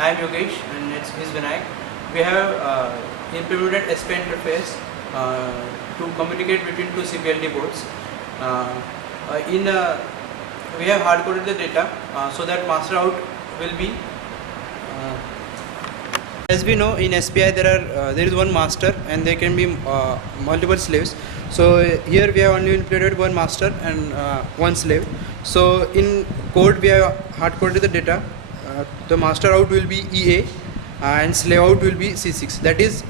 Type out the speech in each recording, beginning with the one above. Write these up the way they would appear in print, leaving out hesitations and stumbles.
I am Yogesh and it's his Vinayak. We have implemented SP interface to communicate between two CPLD boards. We have hard coded the data so that master out will be. As we know, in SPI there is one master and there can be multiple slaves. So here we have only implemented one master and one slave. So in code we have hard coded the data. The master out will be EA and slave out will be C6. That is,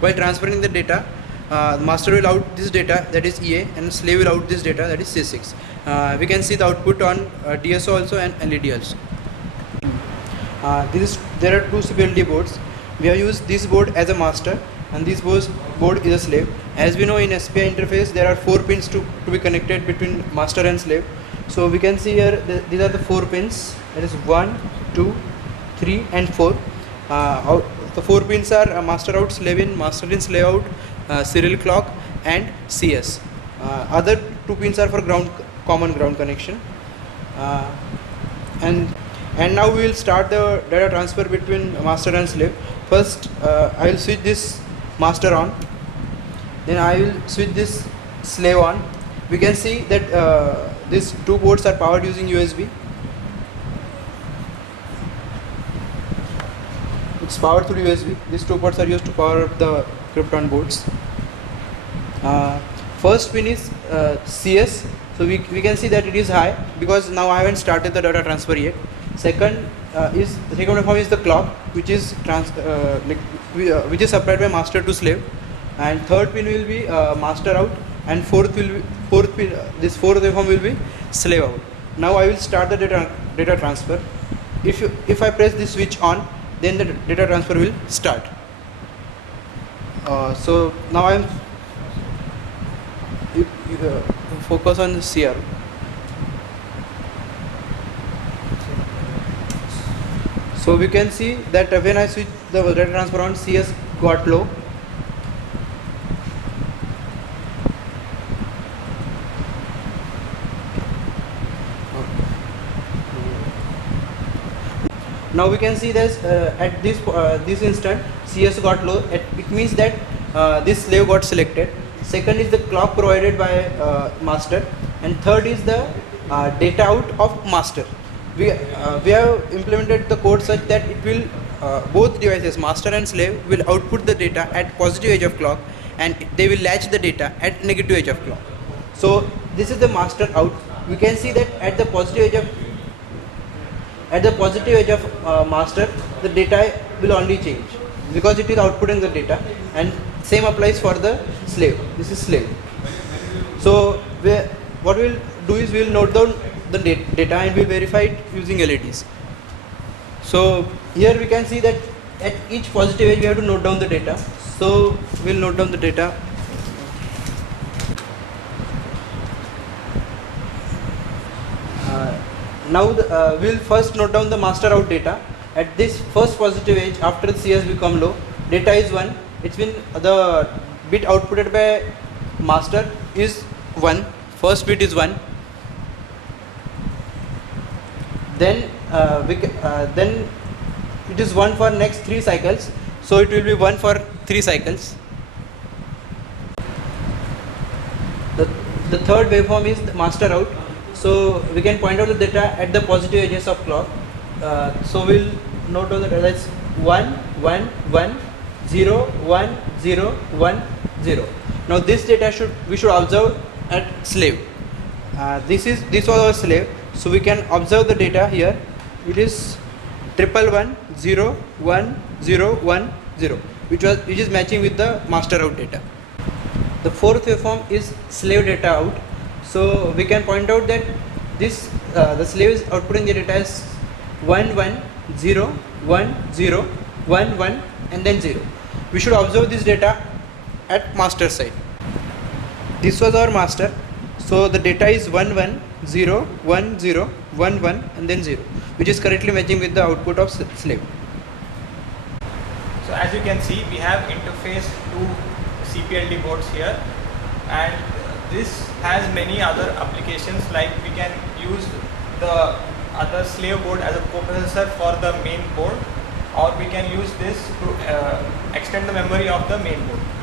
while transferring the data, the master will out this data, that is EA, and slave will out this data, that is C6. We can see the output on DSO also and LED also. There are two CPLD boards. We have used this board as a master and this board is a slave. As we know, in SPI interface there are 4 pins to be connected between master and slave. So we can see here these are the 4 pins, that is 1, 2, 3 and 4. The 4 pins are master out, slave in, master in, slave out, serial clock and CS. Other 2 pins are for common ground connection. And now we will start the data transfer between master and slave. First I will switch this master on, then I will switch this slave on. We can see that these 2 boards are powered using USB. It's powered through USB. These 2 ports are used to power up the Krypton boards. First pin is CS, so we can see that it is high because now I haven't started the data transfer yet. Second waveform is the clock, which is supplied by master to slave, and third pin will be master out, and fourth waveform will be slave out. Now I will start the data transfer. If I press this switch on, then the data transfer will start. So now I am focus on the CR. So we can see that when I switch the data transfer on, CS got low. Now we can see this at this instant CS got low. It means that this slave got selected. Second is the clock provided by master, and third is the data out of master. We have implemented the code such that it will both devices, master and slave, will output the data at positive edge of clock, and they will latch the data at negative edge of clock. So this is the master out. We can see that at the positive edge of master, the data will only change because it is outputting the data, and same applies for the slave. This is slave. So what we will do is we will note down the data and we will verify it using LEDs. So here we can see that at each positive edge we have to note down the data. So we will note down the data. Now we will first note down the master out data. At this first positive edge, after the CS become low, data is 1. It's been the bit outputted by master is 1. First bit is 1. Then then it is 1 for next 3 cycles. So it will be 1 for 3 cycles. The third waveform is the master out. So we can point out the data at the positive edges of clock. So we'll note down the data. That's 1, 1, 1, 0, 1, 0, 1, 0. Now this data we should observe at slave. This was our slave. So we can observe the data here. It is 111 0 1 0 1 0, which is matching with the master out data. The fourth waveform is slave data out. So we can point out that this the slave is outputting the data as 1 1 0 1 0 1 1 and then 0. We should observe this data at master side. This was our master. So the data is 1 1 0 1 0 1 1 and then 0, which is correctly matching with the output of slave. So as you can see, we have interfaced 2 CPLD boards here, and this has many other applications, like we can use the other slave board as a coprocessor for the main board, or we can use this to extend the memory of the main board.